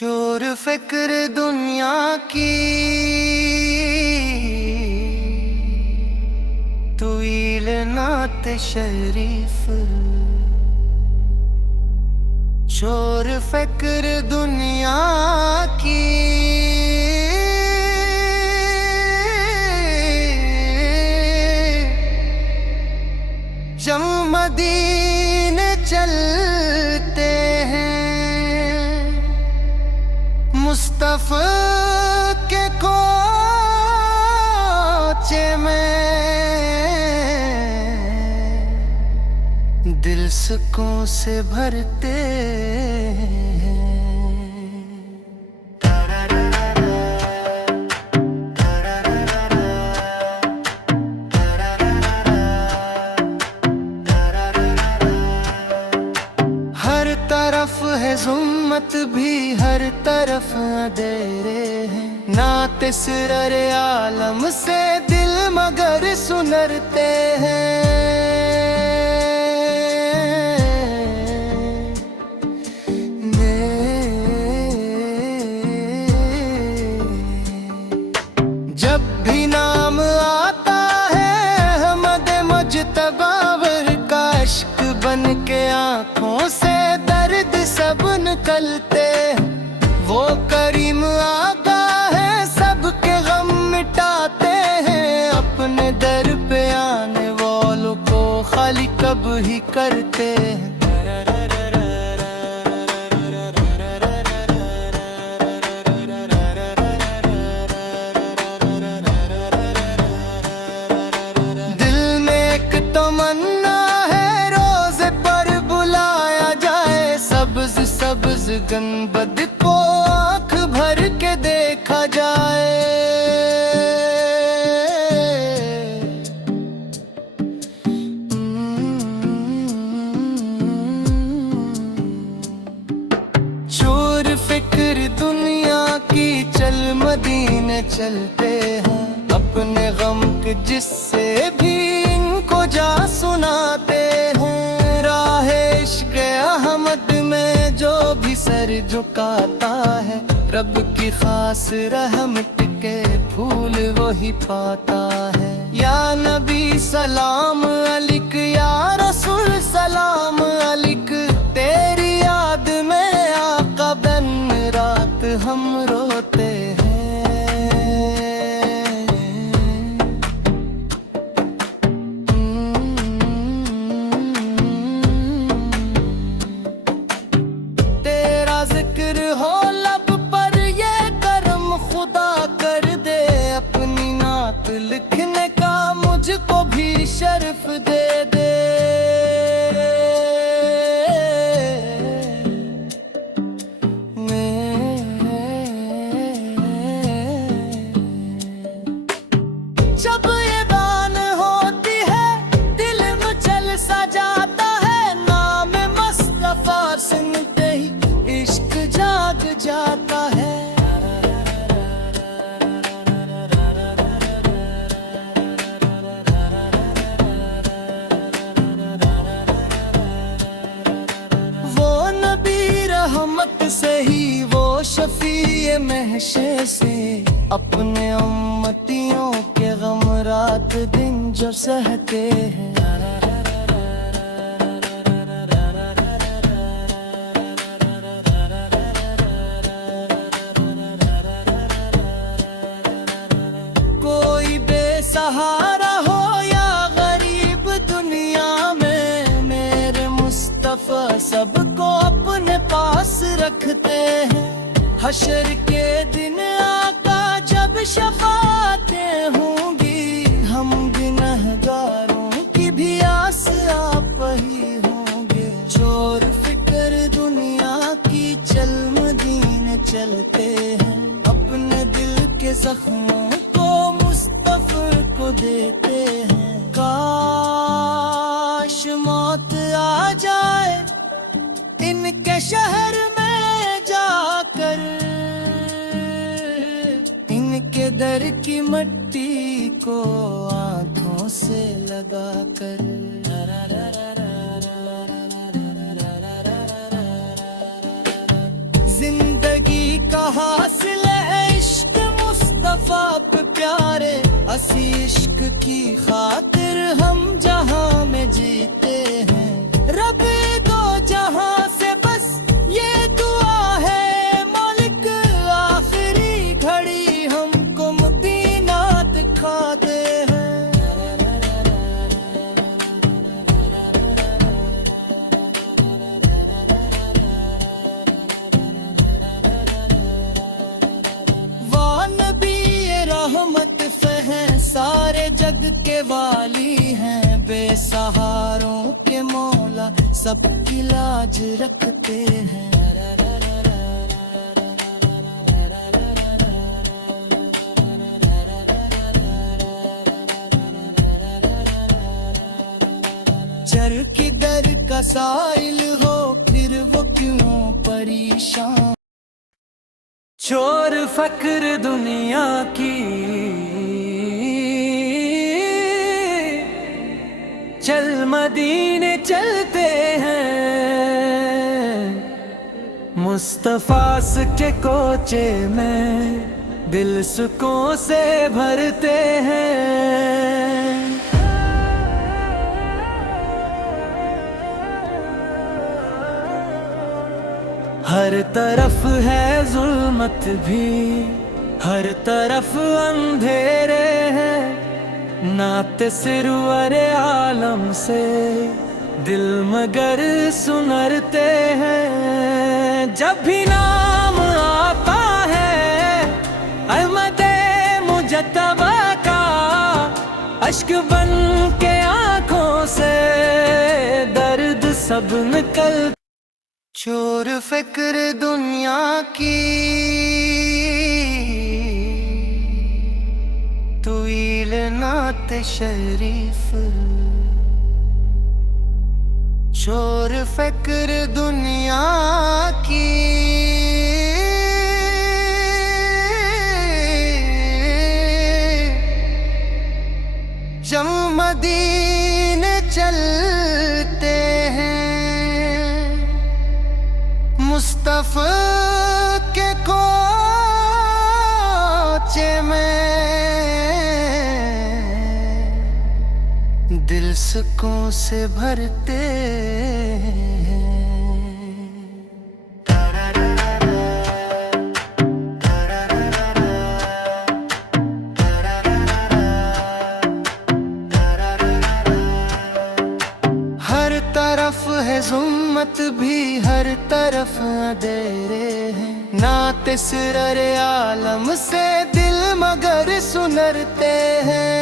शोर फिक्र दुनिया की तुईल नात शरीफ। शोर फिक्र दुनिया की जम मदीने चलते हैं मुस्तफा के कोचे में। दिल सुकून से भरते हैं। हर तरफ है जुम्मत भी हर तरफ अंधेरे हैं। नात सिरर आलम से दिल मगर सुनरते हैं। जब भी नाम आता है हमद मुजतबावर का इश्क बन के आँखों से दर्द सब निकलते। वो करीम आका है सबके गम मिटाते हैं। अपने दर पे आने वालों को खाली कब ही करते हैं। दिल में एक तमन्ना है रोज़े पर बुलाया जाए। सब्ज सब्ज गंबद को आँख भर के देखा जाए। शोर फिक्र दुनिया की चल मदीने चलते हैं। अपने गम के जिससे भी इनको जा सुनाते हैं। राहे इश्क़ अहमद में जो भी सर झुकाता है रब की खास रहमत के फूल वही पाता है। या नबी सलाम अलिक या रसूल सलाम अलिक। तेरी याद में आका दिन रात हम रोते हैं। तेरा जिक्र हो लब पर ये करम खुदा कर दे। अपनी नात लिखने का मुझको भी शर्फ दे दे। जब ये बान होती है दिल में चल सा जाता है। नाम मुस्तफा सुनते ही इश्क जाग जाता है। वो नबी रहमत से ही वो शफीए महशे से अपने उम्मतियों के गम रात दिन जो सहते हैं। कोई बेसहारा हो या गरीब दुनिया में मेरे मुस्तफा सबको अपने पास रखते हैं। हशर के दिन आका जब शफाअतें होंगी हम गुनहगारों की भी आस आप ही होंगे। शोर फिक्र दुनिया की चल मदीने चलते हैं। अपने दिल के जख्मों को मुस्तफा को देते हैं। काश मौत आ जाए इनके शहर में जाकर। इनके दर की मट्टी को आंखों से लगा कर। जिंदगी हासिल है इश्क मुस्तफा पे प्यारे, असी इश्क की खातिर हम जहां में जीते हैं। रबे दो जहां से बस ये दुआ है मौलिक, आखिरी घड़ी हमको मदीना दिखा दे हैं। रहमत फहं सारे जग के वाली हैं, बेसहारों के मौला सबकी लाज रखते हैं। चर की दर का साइल हो फिर वो क्यों परेशान। चोर फक्र दुनिया की चल मदीने चलते हैं, मुस्तफा के कोचे में दिल सुकून से भरते हैं। हर तरफ है जुल्मत भी, हर तरफ अंधेरे हैं, नाते सिरवर आलम से दिल मगर सुनरते हैं। जब भी नाम आता है अहमदे मुजतबा का, अश्क बन के आंखों से दर्द सब निकल। चोर फिक्र दुनिया की तुईल नात शरीफ, चोर फिक्र दुनिया की जम मदीने चलते हैं, मुस्तफा के कोचे में दिल सुकून से भरते हैं। हर तरफ है जुम्मत भी, हर तरफ अंधेरे हैं, नाते सिरर आलम से दिल मगर सुनरते हैं।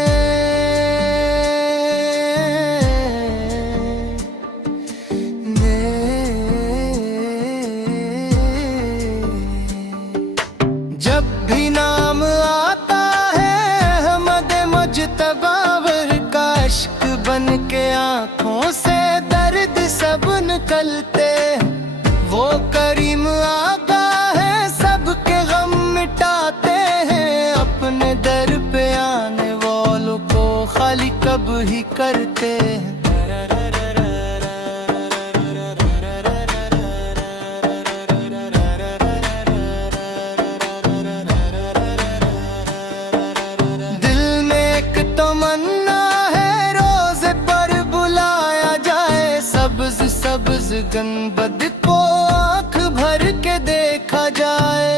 जब भी नाम आता है अहमद मुजतबावर का, इश्क बन के आंखों से दर्द सब निकलते हैं। वो करीम आका है सबके गम मिटाते हैं, अपने दर पे आने वालों को खाली कब ही करते हैं। दिल में एक तमन्ना है रोज़े पर बुलाया जाए, सब्ज सब्ज गंबद को आँख भर के देखा जाए।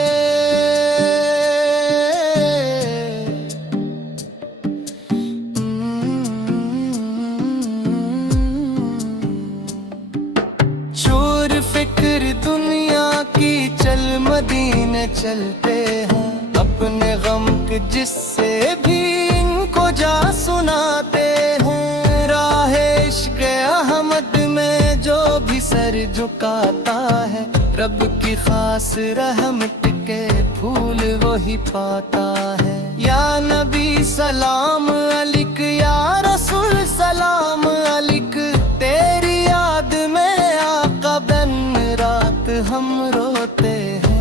चोर फिक्र दुनिया की चल मदीने चलते हैं, अपने गम के जिससे भी इनको जा सुनाते हैं। राह इश्क़ अहमद में जो भी सर झुकाता है, रब की खास रहमत के फूल वही पाता है। या नबी सलाम अलिक, या रसूल सलाम अलिक, तेरी याद में आका दिन रात हम रोते हैं।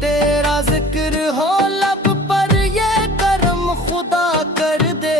तेरा जिक्र हो लब पर ये करम खुदा कर दे,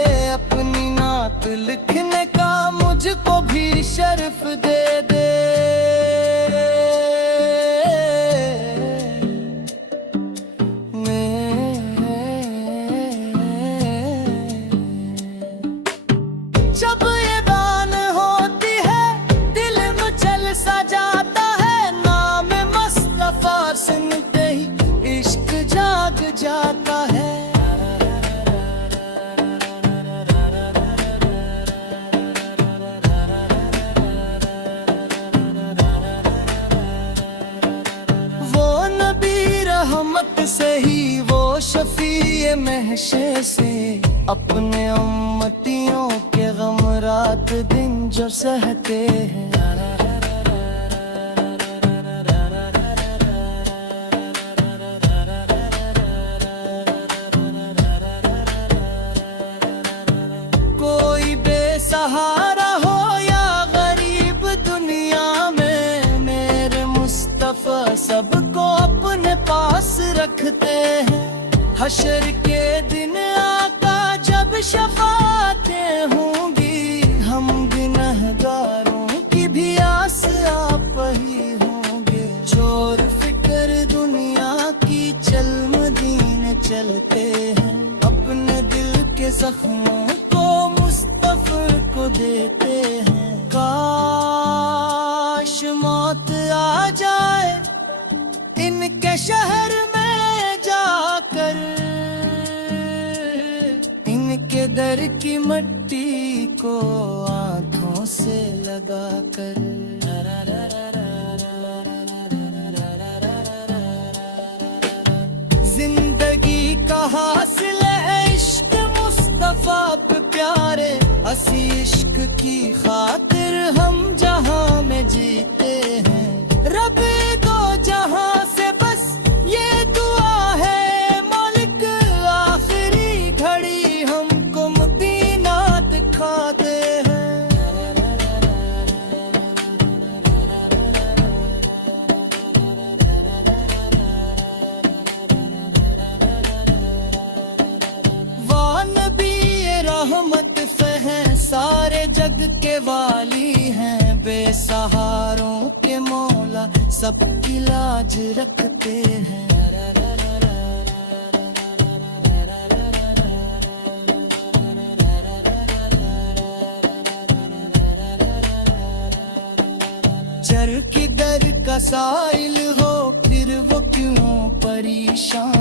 अपने उम्मतियों के गम रात दिन जो सहते हैं। कोई बेसहारा हो या गरीब दुनिया में, मेरे मुस्तफा सबको अपने पास रखते हैं। हशर के दिन आका जब शफाअतें होंगी, हम गुनहगारों की भी आस आप ही होंगे। छोड़ फिक्र दुनिया की चल मदीने चलते हैं, अपने दिल के जख्मों को मुस्तफा को देते हैं। काश मौत आ जाए इनके शहर में जाकर, इनके दर की मट्टी को आंखों से लगाकर। जिंदगी का हासिल है इश्क मुस्तफा पे प्यारे, असी इश्क की खातिर हम जहां में जीते हैं। रबे दो जहां से बस ये दुआ है मालिक, आखिरी घड़ी हमको मदीना दिखाते हैं। रहमत फह सारे जग के वाली हैं, बेसहारों के मौला सबकी लाज रखते हैं। चर की दर का साइल हो फिर वो क्यों परेशान।